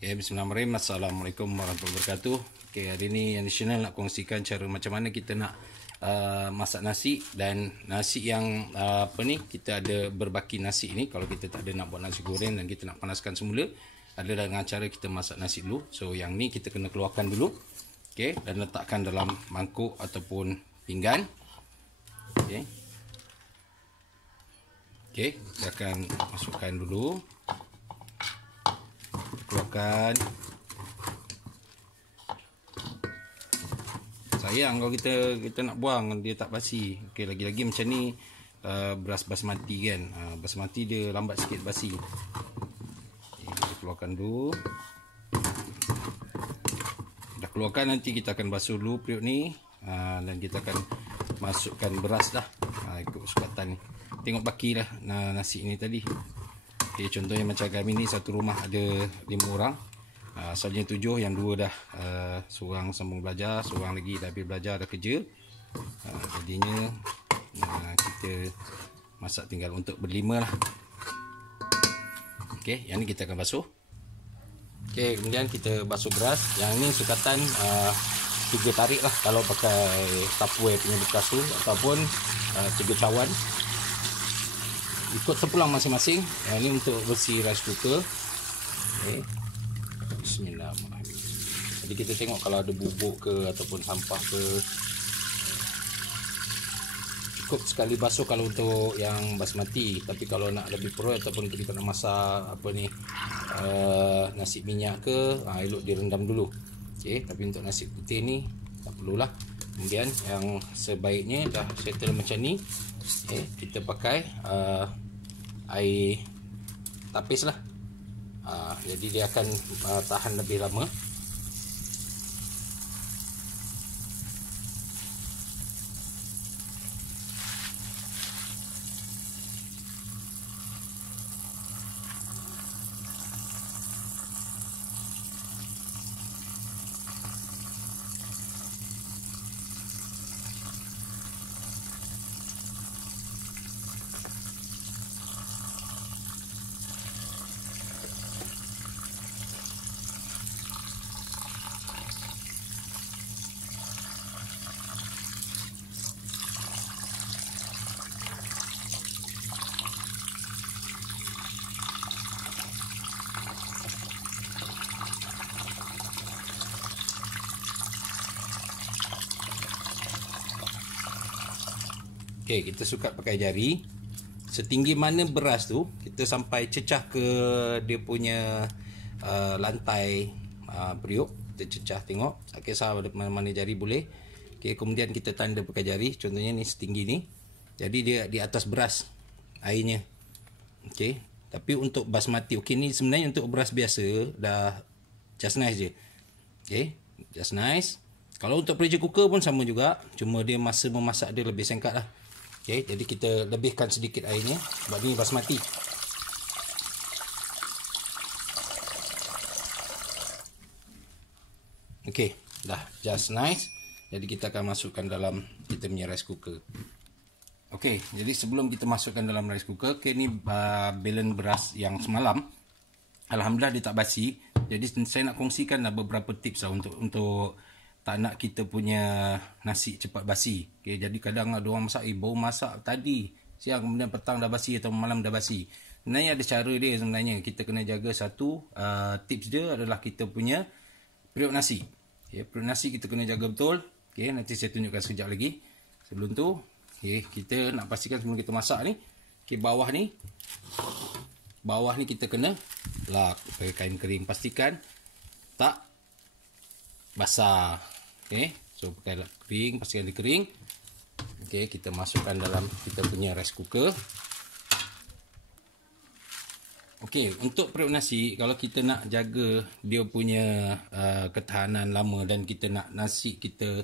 Ya, bismillahirrahmanirrahim. Assalamualaikum warahmatullahi wabarakatuh. Okay, hari ni National nak kongsikan cara macam mana kita nak masak nasi. Dan nasi yang apa ni, kita ada berbaki nasi ni. Kalau kita tak ada nak buat nasi goreng dan kita nak panaskan semula, adalah dengan cara kita masak nasi dulu. So yang ni kita kena keluarkan dulu, okay, dan letakkan dalam mangkuk ataupun pinggan. Okay, kita akan masukkan dulu, keluarkan. Sayang kalau kita nak buang, dia tak basi. Okey, lagi-lagi macam ni beras basmati kan. Basmati dia lambat sikit basi. Okay, kita keluarkan dulu. Dah keluarkan, nanti kita akan basuh dulu periuk ni. Dan kita akan masukkan beras dah. Ikut sukatan ni. Tengok baki lah nasi ni tadi. Okay, contohnya macam kami ni satu rumah ada 5 orang. Asalnya 7, yang 2 dah seorang sambung belajar, seorang lagi dah habis belajar, dah kerja. Jadinya kita masak tinggal untuk berlima lah. Okey, yang ni kita akan basuh. Okey, kemudian kita basuh beras. Yang ni sukatan 3 tarik lah kalau pakai Tupperware punya bekas tu, ataupun 3 cawan. Ikut sepulang masing-masing. Yang ni untuk bersih rice cooker. Okay. Bismillahirrahmanirrahim. Jadi kita tengok kalau ada bubuk ke ataupun sampah ke. Cukup sekali basuh kalau untuk yang basmati. Tapi kalau nak lebih perut ataupun kita nak masak apa ni, nasi minyak ke, elok direndam dulu. Okay. Tapi untuk nasi putih ni tak perlulah. Kemudian yang sebaiknya dah settle macam ni, kita pakai air tapis lah. Jadi dia akan tahan lebih lama. Okey, kita sukat pakai jari. Setinggi mana beras tu, kita sampai cecah ke dia punya lantai periuk. Kita cecah, tengok. Tak kisah mana-mana jari boleh. Okey, kemudian kita tanda pakai jari. Contohnya ni setinggi ni. Jadi dia di atas beras airnya. Okey. Tapi untuk basmati, okey, ni sebenarnya untuk beras biasa dah just nice je. Okey, just nice. Kalau untuk pressure cooker pun sama juga. Cuma dia masa memasak dia lebih singkat lah. Okay, jadi kita lebihkan sedikit airnya sebab ni basmati. Okay, dah just nice. Jadi kita akan masukkan dalam kita punya rice cooker. Okay, jadi sebelum kita masukkan dalam rice cooker, okay, ni belen beras yang semalam. Alhamdulillah dia tak basi. Jadi saya nak kongsikan beberapa tips lah untuk tak nak kita punya nasi cepat basi. Okay, jadi kadang ada orang masak, baru masak tadi siang, kemudian petang dah basi atau malam dah basi. Sebenarnya ada cara dia sebenarnya. Kita kena jaga satu tips dia adalah kita punya periuk nasi. Okay, periuk nasi kita kena jaga betul. Okay, nanti saya tunjukkan sekejap lagi. Sebelum tu, okay, kita nak pastikan sebelum kita masak ni, okay, bawah ni kita kena lap pakai kain kering. Pastikan tak basah. Okey, so pakai lap kering, pastikan dia kering. Okey, kita masukkan dalam kita punya rice cooker. Okey, untuk periuk nasi, kalau kita nak jaga dia punya ketahanan lama dan kita nak nasi kita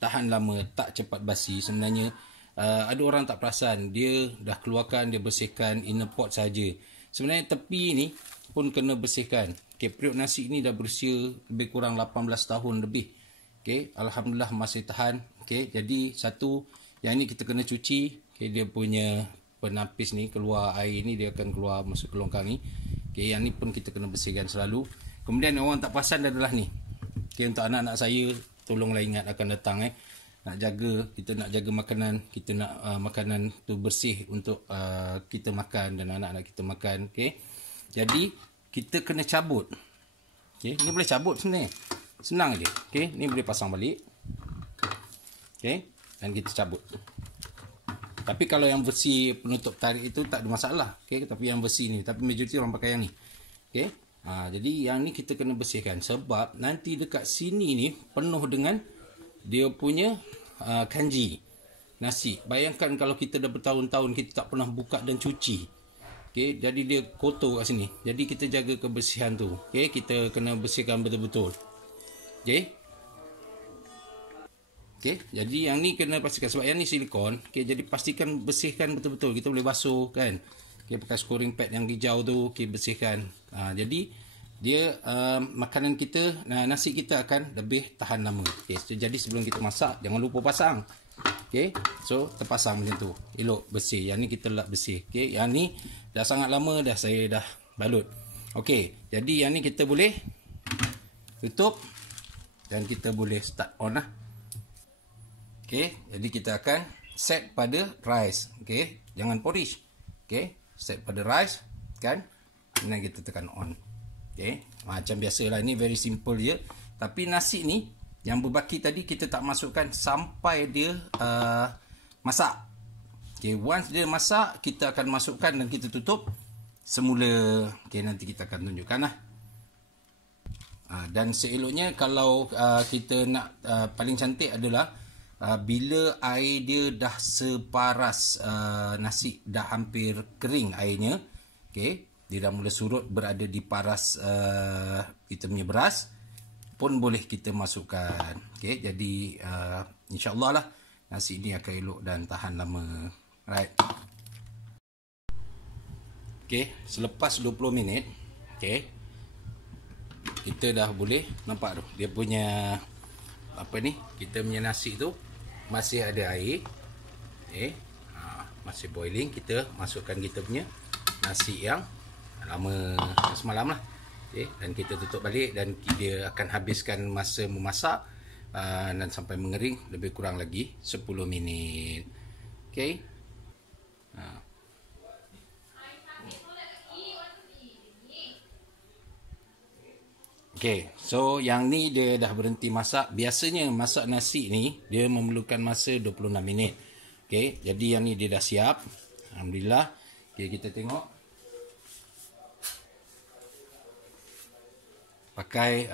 tahan lama, tak cepat basi, sebenarnya ada orang tak perasan, dia dah keluarkan, dia bersihkan inner pot saja. Sebenarnya tepi ni pun kena bersihkan. Okey, periuk nasi ni dah berusia lebih kurang 18 tahun lebih. Okey, alhamdulillah masih tahan. Okey, jadi satu yang ni kita kena cuci. Okey, dia punya penapis ni keluar air ni, dia akan keluar masuk ke longkang ni. Okey, yang ni pun kita kena bersihkan selalu. Kemudian orang tak perasan adalah ni. Okay, untuk anak-anak saya, tolonglah ingat akan datang nak jaga, kita nak jaga makanan, kita nak makanan tu bersih untuk kita makan dan anak-anak kita makan. Okay, jadi kita kena cabut. Okay, ni boleh cabut sebenarnya, senang je. Okay, ni boleh pasang balik. Okay, dan kita cabut. Tapi kalau yang besi penutup tarik itu tak ada masalah. Okay, tapi yang besi ni, tapi majoriti orang pakai yang ni. Okay, jadi yang ni kita kena bersihkan sebab nanti dekat sini ni penuh dengan dia punya kanji nasi. Bayangkan kalau kita dah bertahun-tahun kita tak pernah buka dan cuci. Okey, jadi dia kotor kat sini. Jadi kita jaga kebersihan tu. Okey, kita kena bersihkan betul-betul. Okey. Okey, jadi yang ni kena pastikan sebab yang ni silikon. Okey, jadi pastikan bersihkan betul-betul. Kita boleh basuh kan. Okey, pakai scoring pad yang hijau tu, okey bersihkan. Jadi dia makanan kita, nasi kita akan lebih tahan lama. Okay, so, jadi sebelum kita masak jangan lupa pasang. Okay, so terpasang macam tu, elok bersih. Yang ni kita lap bersih. Okay, yang ni dah sangat lama dah saya dah balut. Okay, jadi yang ni kita boleh tutup dan kita boleh start on lah. Okay, jadi kita akan set pada rice. Okay, jangan porridge. Okay, set pada rice kan, dan kita tekan on. Okay, macam biasalah, ni very simple je. Tapi nasi ni yang berbaki tadi kita tak masukkan sampai dia masak. Okay, once dia masak kita akan masukkan dan kita tutup semula. Okay, nanti kita akan tunjukkan lah. Dan seeloknya kalau kita nak paling cantik adalah bila air dia dah separas nasi, dah hampir kering airnya. Okay, dia dah mula surut, berada di paras kita punya beras pun boleh kita masukkan. Okay, jadi insyaAllah lah nasi ni akan elok dan tahan lama. Right. Okay, selepas 20 minit, okay, kita dah boleh nampak tu dia punya apa ni, kita punya nasi tu masih ada air. Okay, masih boiling. Kita masukkan kita punya nasi yang lama semalam lah. Okay, dan kita tutup balik dan dia akan habiskan masa memasak dan sampai mengering lebih kurang lagi 10 minit. Okay. Okay, so yang ni dia dah berhenti masak. Biasanya masak nasi ni dia memerlukan masa 26 minit. Okay, jadi yang ni dia dah siap. Alhamdulillah. Okay, kita tengok. Pakai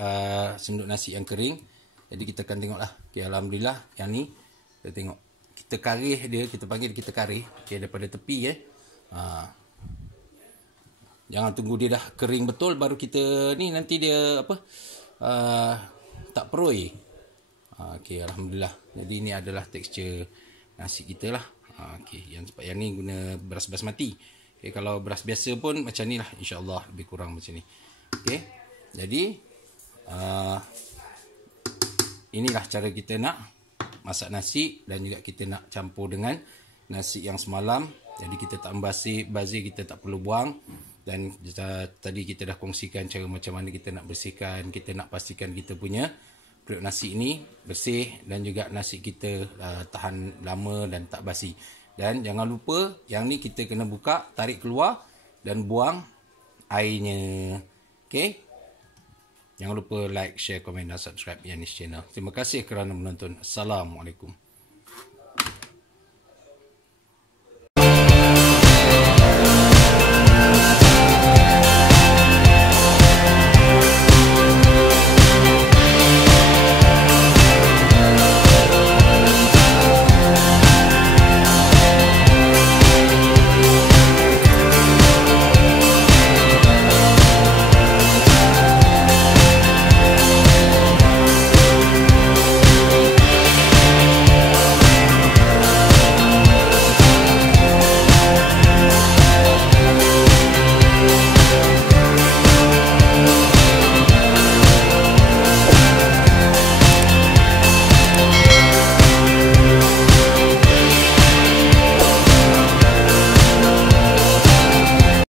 senduk nasi yang kering. Jadi kita akan tengok lah. Okay, alhamdulillah yang ni kita tengok. Kita karih dia, kita panggil kita karih. Okay, daripada tepi jangan tunggu dia dah kering betul baru kita ni, nanti dia apa tak peroi. Okay, alhamdulillah. Jadi ini adalah tekstur nasi kita lah. Okay, yang ni guna beras basmati. Okay, kalau beras biasa pun macam ni lah, insyaAllah lebih kurang macam ni. Okay. Jadi inilah cara kita nak masak nasi dan juga kita nak campur dengan nasi yang semalam. Jadi kita tak membazir, kita tak perlu buang. Dan tadi kita dah kongsikan cara macam mana kita nak bersihkan, kita nak pastikan kita punya periuk nasi ini bersih dan juga nasi kita tahan lama dan tak basi. Dan jangan lupa yang ni kita kena buka, tarik keluar dan buang airnya. Okay. Jangan lupa like, share, komen dan subscribe Yanis Channel. Terima kasih kerana menonton. Assalamualaikum.